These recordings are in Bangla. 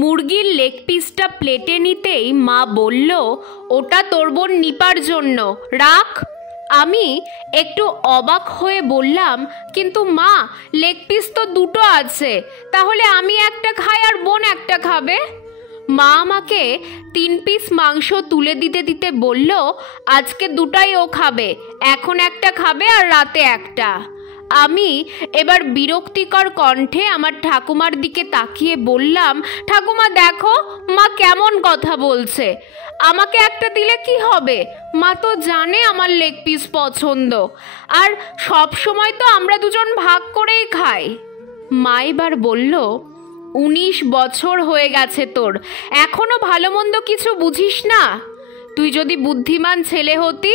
মুরগির লেগ পিসটা প্লেটে নিতেই মা বলল, ওটা তোর বোন নিপার জন্য, রাখ। আমি একটু অবাক হয়ে বললাম, কিন্তু মা, লেগ পিস তো দুটো আছে, তাহলে আমি একটা খাই আর বোন একটা খাবে। মা আমাকে 3 পিস মাংস তুলে দিতে দিতে বলল, আজকে দুটাই ও খাবে, এখন একটা খাবে আর রাতে একটা। আমি এবার বিরক্তিকর কণ্ঠে আমার ঠাকুমার দিকে তাকিয়ে বললাম, ঠাকুমা দেখো মা কেমন কথা বলছে, আমাকে একটা দিলে কি হবে? মা তো জানে আমার লেগ পিস পছন্দ, আর সব সময় তো আমরা দুজন ভাগ করেই খাই। মা এবার বলল, 19 বছর হয়ে গেছে তোর, এখনো ভালো মন্দ কিছু বুঝিস না? তুই যদি বুদ্ধিমান ছেলে হতি,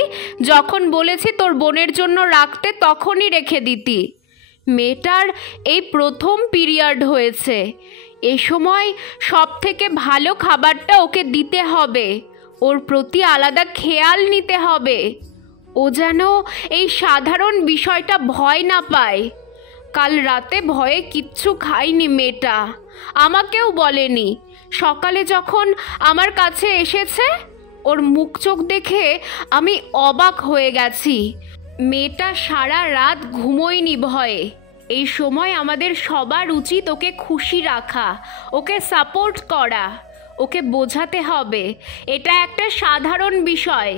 যখন বলেছি তোর বোনের জন্য রাখতে তখনই রেখে দিতি। মেয়েটার এই প্রথম পিরিয়ড হয়েছে, এ সময় সব থেকে ভালো খাবারটা ওকে দিতে হবে, ওর প্রতি আলাদা খেয়াল নিতে হবে, ও যেন এই সাধারণ বিষয়টা ভয় না পায়। কাল রাতে ভয়ে কিচ্ছু খায়নি মেয়েটা, আমাকেও বলেনি। সকালে যখন আমার কাছে এসেছে, ওর মুখ চোখ দেখে আমি অবাক হয়ে গেছি। মেয়েটা সারা রাত ঘুমোয়নি ভয়ে। এই সময় আমাদের সবার উচিত ওকে খুশি রাখা, ওকে সাপোর্ট করা, ওকে বোঝাতে হবে এটা একটা সাধারণ বিষয়,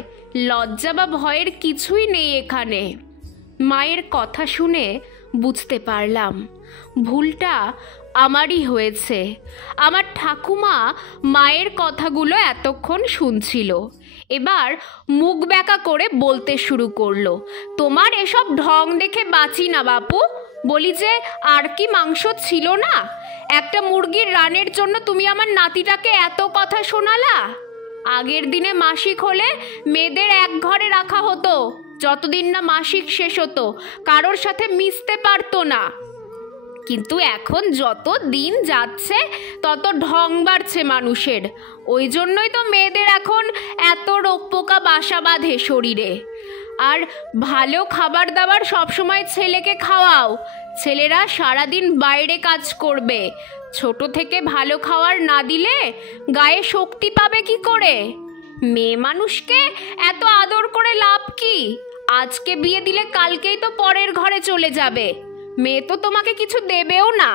লজ্জা বা ভয়ের কিছুই নেই এখানে। মায়ের কথা শুনে বুঝতে পারলাম ভুলটা আমারই হয়েছে। আমার ঠাকুমা মায়ের কথাগুলো এতক্ষণ শুনছিল, এবার মুখ ব্যাকা করে বলতে শুরু করলো, তোমার এসব ঢং দেখে বাঁচি না বাপু। বলি যে, আর কি মাংস ছিল না? একটা মুরগির রানের জন্য তুমি আমার নাতিটাকে এত কথা শোনালা? আগের দিনে মাসিক হলে মেয়েদের এক ঘরে রাখা হতো, যতদিন না মাসিক শেষ হতো, কারোর সাথে মিশতে পারতো না। কিন্তু এখন যত দিন যাচ্ছে তত ঢং বাড়ছে মানুষের, ওই জন্যই তো মেয়েদের এখন এত রোগ পোকা বাসা বাঁধে শরীরে। আর ভালো খাবার দাবার সবসময় ছেলেকে খাওয়াও, ছেলেরা সারাদিন বাইরে কাজ করবে, ছোট থেকে ভালো খাবার না দিলে গায়ে শক্তি পাবে কি করে? মেয়ে মানুষকে এত আদর করে লাভ কি? আজকে বিয়ে দিলে কালকেই তো পরের ঘরে চলে যাবে। মেয়ে তো তোমাকে কিছু দেবেও না,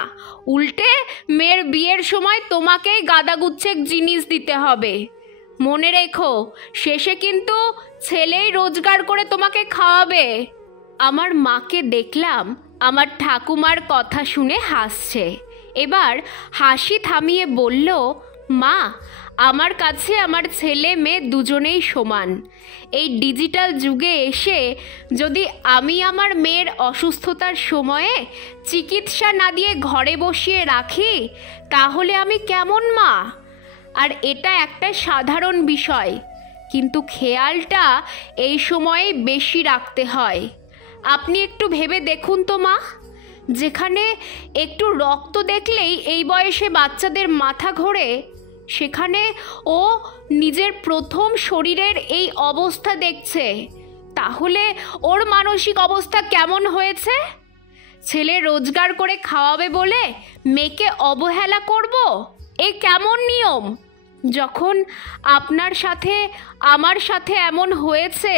উল্টে মেয়ের বিয়ের সময় তোমাকেই গাদাগুচ্ছেক জিনিস দিতে হবে। মনে রেখো, শেষে কিন্তু ছেলেই রোজগার করে তোমাকে খাওয়াবে। আমার মাকে দেখলাম আমার ঠাকুমার কথা শুনে হাসছে। এবার হাসি থামিয়ে বলল, মা, আমার কাছে আমার ছেলে মেয়ে দুজনেই সমান। এই ডিজিটাল যুগে এসে যদি আমি আমার মেয়ের অসুস্থতার সময়ে চিকিৎসা না দিয়ে ঘরে বসিয়ে রাখি, তাহলে আমি কেমন মা? আর এটা একটা সাধারণ বিষয়, কিন্তু খেয়ালটা এই সময়ে বেশি রাখতে হয়। আপনি একটু ভেবে দেখুন তো মা, যেখানে একটু রক্ত দেখলেই এই বয়সে বাচ্চাদের মাথা ঘোরে, সেখানে ও নিজের প্রথম শরীরের এই অবস্থা দেখছে, তাহলে ওর মানসিক অবস্থা কেমন হয়েছে? ছেলে রোজগার করে খাওয়াবে বলে মেয়েকে অবহেলা করব? এ কেমন নিয়ম? যখন আপনার সাথে আমার সাথে এমন হয়েছে,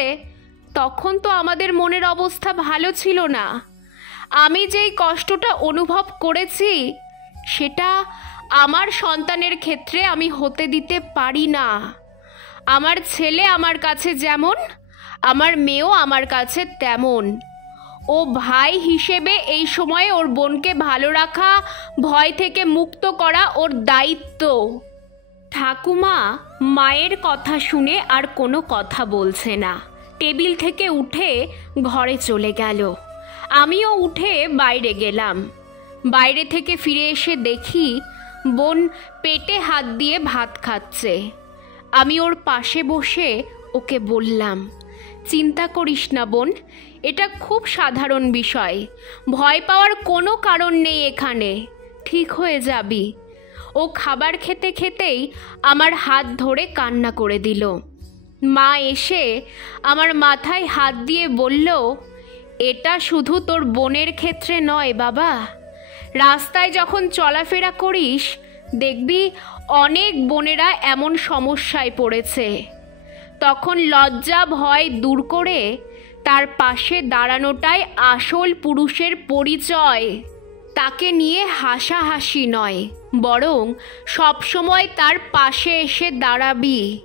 তখন তো আমাদের মনের অবস্থা ভালো ছিল না। আমি যেই কষ্টটা অনুভব করেছি, সেটা আমার সন্তানের ক্ষেত্রে আমি হতে দিতে পারি না। আমার ছেলে আমার কাছে যেমন, আমার মেয়েও আমার কাছে তেমন। ও ভাই হিসেবে এই সময়ে ওর বোনকে ভালো রাখা, ভয় থেকে মুক্ত করা ওর দায়িত্ব। ঠাকুমা মায়ের কথা শুনে আর কোনো কথা বলছে না, টেবিল থেকে উঠে ঘরে চলে গেল। আমিও উঠে বাইরে গেলাম। বাইরে থেকে ফিরে এসে দেখি বোন পেটে হাত দিয়ে ভাত খাচ্ছে। আমি ওর পাশে বসে ওকে বললাম, চিন্তা করিস না বোন, এটা খুব সাধারণ বিষয়, ভয় পাওয়ার কোনো কারণ নেই এখানে, ঠিক হয়ে যাবি। ও খাবার খেতে খেতেই আমার হাত ধরে কান্না করে দিল। মা এসে আমার মাথায় হাত দিয়ে বলল, এটা শুধু তোর বোনের ক্ষেত্রে নয় বাবা, রাস্তায় যখন চলাফেরা করিস দেখবি অনেক বোনেরা এমন সমস্যায় পড়েছে। তখন লজ্জা ভয় দূর করে তার পাশে দাঁড়ানোটাই আসল পুরুষের পরিচয়। তাকে নিয়ে হাসাহাসি নয়, বরং সবসময় তার পাশে এসে দাঁড়াবি।